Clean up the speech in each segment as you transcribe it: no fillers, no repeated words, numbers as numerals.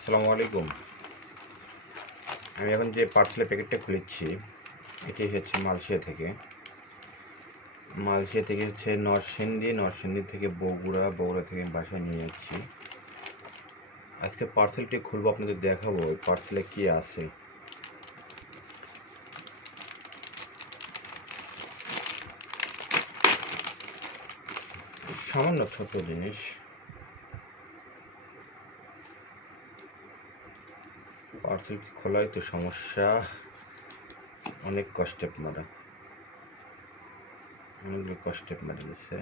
আসসালামু আলাইকুম। আমি এখন যে পার্সেলের প্যাকেটটা খুলেছি এটি হচ্ছে মালয়েশিয়া থেকে হচ্ছে নরসিংদী থেকে বগুড়া থেকে আমি বাসায় নিয়ে যাচ্ছি। আজকে পার্সেলটি খুলবো, আপনাদের দেখাবো ওই পার্সেলে কি আছে। সামান্য ছোট জিনিস, পার্সেল খোলাই তো সমস্যা, অনেকগুলো কষ্টে মারা গেছে।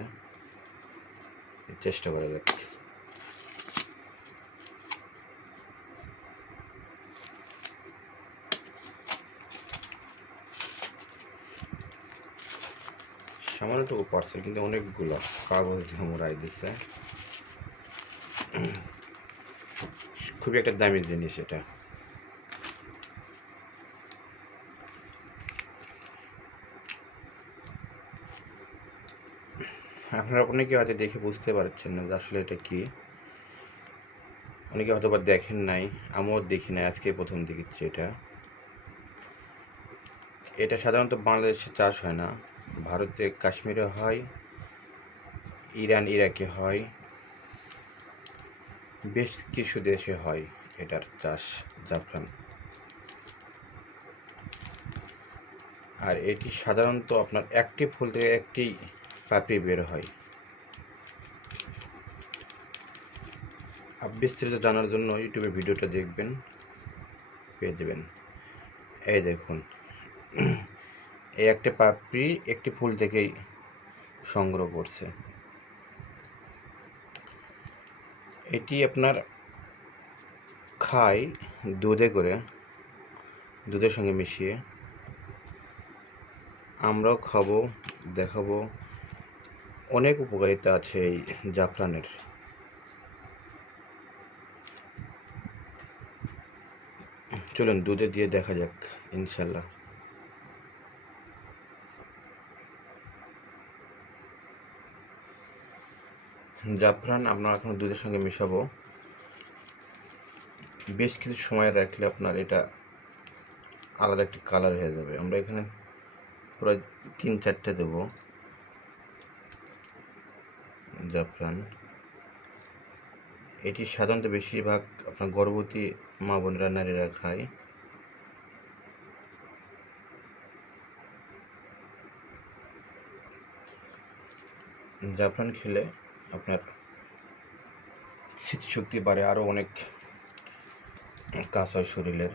চেষ্টা করা যাক। সামান্যটুকু পার্সেল কিন্তু অনেকগুলো কাগজ দিয়ে মোড়াই দিছে। খুবই একটা দামি জিনিস এটা। আপনারা অনেকে হয়তো দেখে বুঝতে পারছেন না যে আসলে এটা কি। অনেকে হয়তো বা দেখেন নাই, আমিও দেখি নাই, আজকে প্রথম দেখেছি এটা সাধারণত বাংলাদেশে চাষ হয় না, ভারতে কাশ্মীরে হয়, ইরান ইরাকে হয়, বেশ কিছু দেশে হয় এটার চাষ, জাফরান। আর এটি সাধারণত আপনার একটি ফুল থেকে একটি পাপড়ি বের হয়। বিস্তারিত জানার জন্য ইউটিউবে ভিডিওটা দেখবেন, পেয়ে যাবেন। এই দেখুন, এই একটা পাপড়ি একটি ফুল থেকেই সংগ্রহ করছে। এটি আপনার খায় দুধের সঙ্গে মিশিয়ে। আমরাও খাবো, দেখাবো। অনেক উপকারিতা আছে এই জাফরানের। চলুন দুধে দিয়ে দেখা যাক ইনশাল্লাহ। জাফরান আমরা এখন দুধের সঙ্গে মিশাবো। বেশ কিছু সময় রাখলে আপনার এটা আলাদা একটি কালার হয়ে যাবে। আমরা এখানে প্রায় 3-4টে দেব জাফরান। এটি সাধারণত বেশিরভাগ আপনার গর্ভবতী মা বোনেরা, নারীরা খায়। জাফরান খেলে আপনার স্মৃতিশক্তি বাড়ে, আরও অনেক কাজ হয় শরীরের।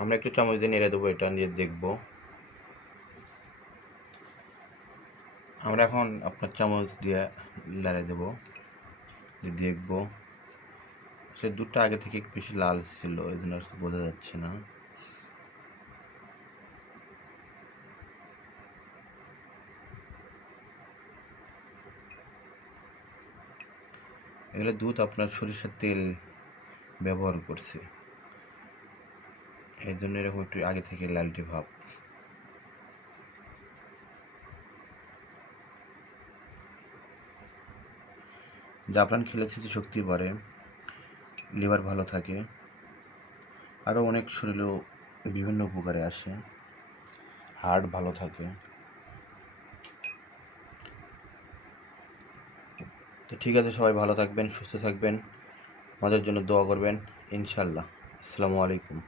আমরা একটু চামচ দিয়ে নেড়ে দেবো, এটা নিয়ে দেখবো। আমরা এখন আপনার চামচ দিয়ে লাড়ে দেবো, দেখবো। সে দুধটা আগে থেকে বেশি লাল ছিল, এই জন্য বোঝা যাচ্ছে না। এগুলো দুধ আপনার সরিষার তেল ব্যবহার করছে, এই জন্য এরকম একটু আগে থেকে লালটি ভাব। জাফরান খেলে স্মৃতিশক্তি বাড়ে, লিভার ভালো থাকে, আরও অনেক শরীরেও বিভিন্ন উপকারে আসে, হার্ট ভালো থাকে। তো ঠিক আছে, সবাই ভালো থাকবেন, সুস্থ থাকবেন, আমাদের জন্য দোয়া করবেন ইনশাল্লাহ। আসসালামু আলাইকুম।